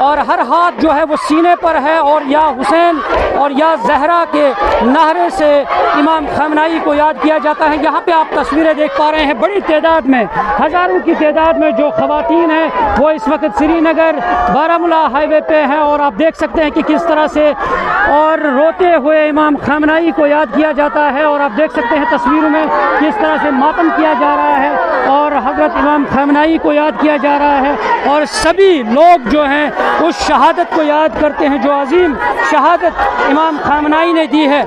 और हर हाथ जो है वो सीने पर है और या हुसैन और या जहरा के नारे से इमाम खamenei को याद किया जाता है। यहाँ पे आप तस्वीरें देख पा रहे हैं, बड़ी तादाद में, हज़ारों की तादाद में जो ख़वातीन हैं वो इस वक्त श्रीनगर बारामूला हाईवे पे हैं और आप देख सकते हैं कि किस तरह से और रोते हुए इमाम खamenei को याद किया जाता है। और आप देख सकते हैं तस्वीरों में किस तरह से मातम किया जा रहा है और हज़रत इमाम खamenei को याद किया जा रहा है और सभी लोग जो हैं उस शहादत को याद करते हैं जो अजीम शहादत इमाम खamenei ने दी है।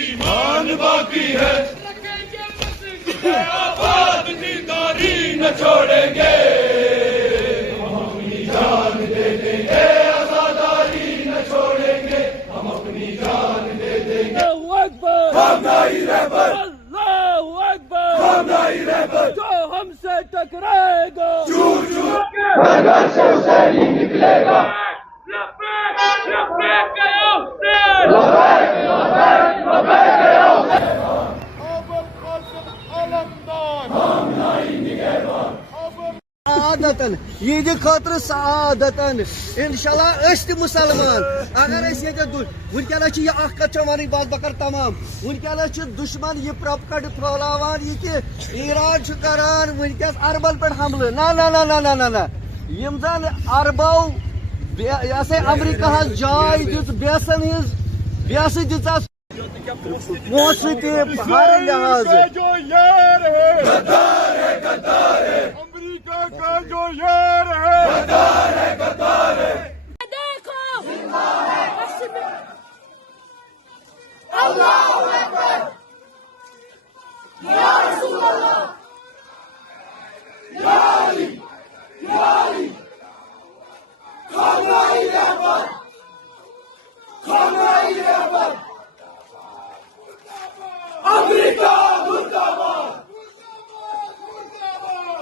ईमान बाकी है, आबाद दीदारी न छोड़ेंगे, हम अपनी जान दे देंगे, आजादारी न छोड़ेंगे, हम अपनी जान दे देंगे। खamenei रहबर, अल्लाहू अकबर, खamenei रहबर, जो हमसे टकराएगा चूर चूर के घर से हुसैनी निकलेगा। आदतन ईद खतर सादतन इंशाल्लाह मुसलमान अगर वनकस यह कत वन बात बकर तमाम वनकस दुश्मन यह प्रॉपगेंडा फैलावान यह कि ईरान करान वनकस अरबन पे हमले ना ना ना ना ना ना ना यम जन अरबो अमरीका जाय दिस बेसन हज दिस मोसू हर लिहाज जो यार है गद्दार है, गद्दार है, अमेरिका का जो यार है गद्दार है, गद्दार है। देखो अल्लाहू अकबर, या रसूल अल्लाह, या अली, या अली, खamenei रहबर, खamenei रहबर, अमेरिका मुर्दाबाद,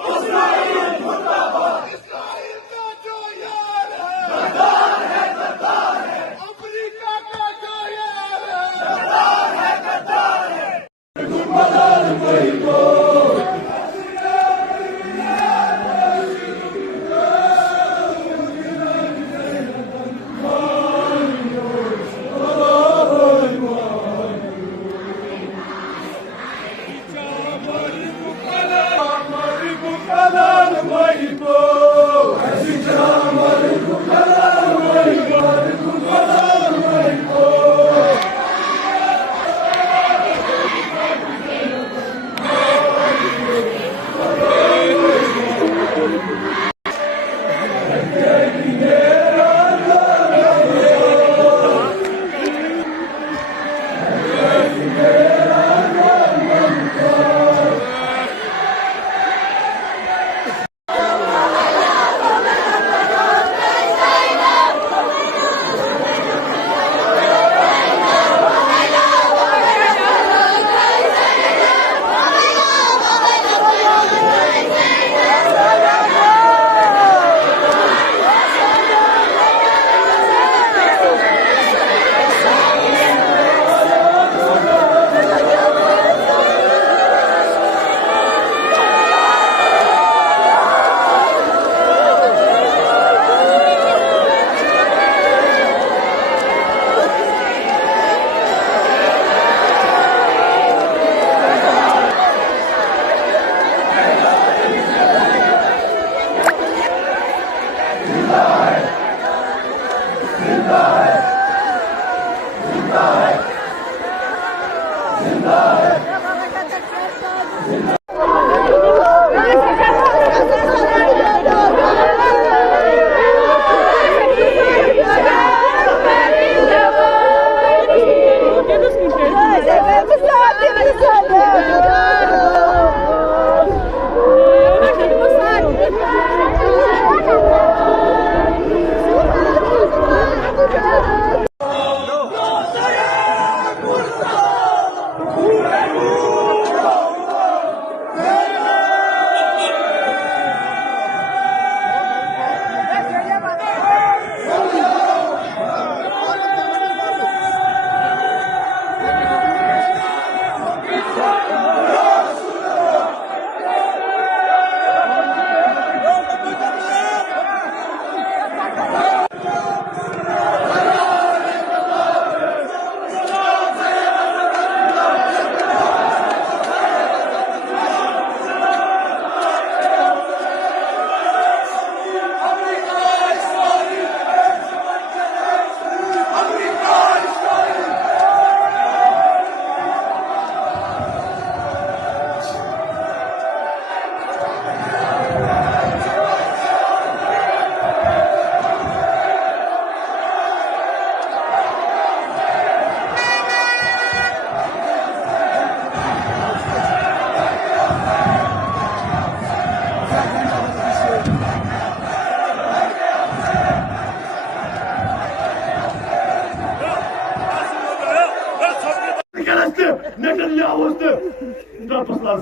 इस्राइल मुर्दाबाद, इस्राइल का जो यार है गद्दार है, गद्दार है, अमेरिका का जो यार है गद्दार है, गद्दार है।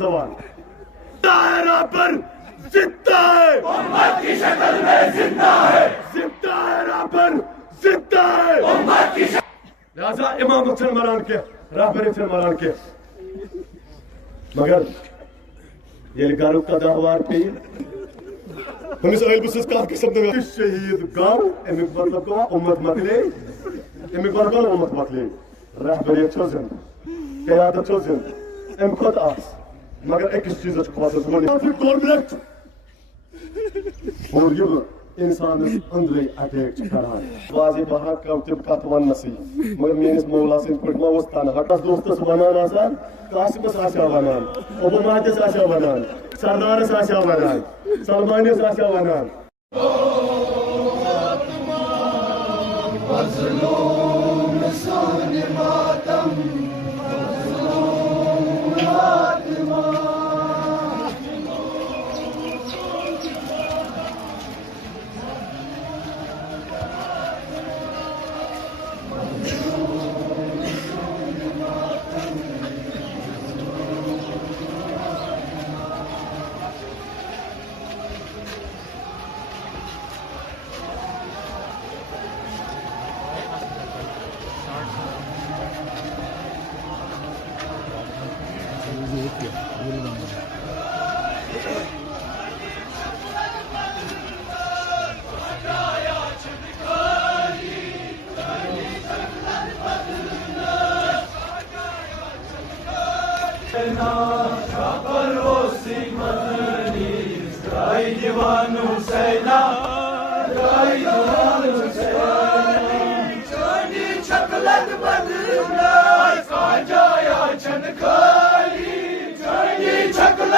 सवाल। पर जिंदा है, उम्मत की शक्ल में जिंदा है, जिंदा है पर जिंदा है, उम्मत की लिहाजा इमाम मरान के रहबरी मरान के मगर ये गारू का दावार पे हमें साहिब बस का शब्द में शहीद गार अमिक मतलब को उम्मत मकले अमिक मतलब उम्मत मकले रहबरी चोजन क़यादत चोजन एम खुद आस मगर एक चीज को बात सुनो गवर्नमेंट और ये इंसान अंदर अटैक करान वाजे बहा कम तब कत वन नसी मगर मेनिस मौला से पट मा उस तन हटस दोस्तस वनान आसान कासिमस आशा वनान ओबमातिस आशा वनान सरदारस आशा वनान सलमानिस आशा वनान मज़लूम सोने मातम शक्ल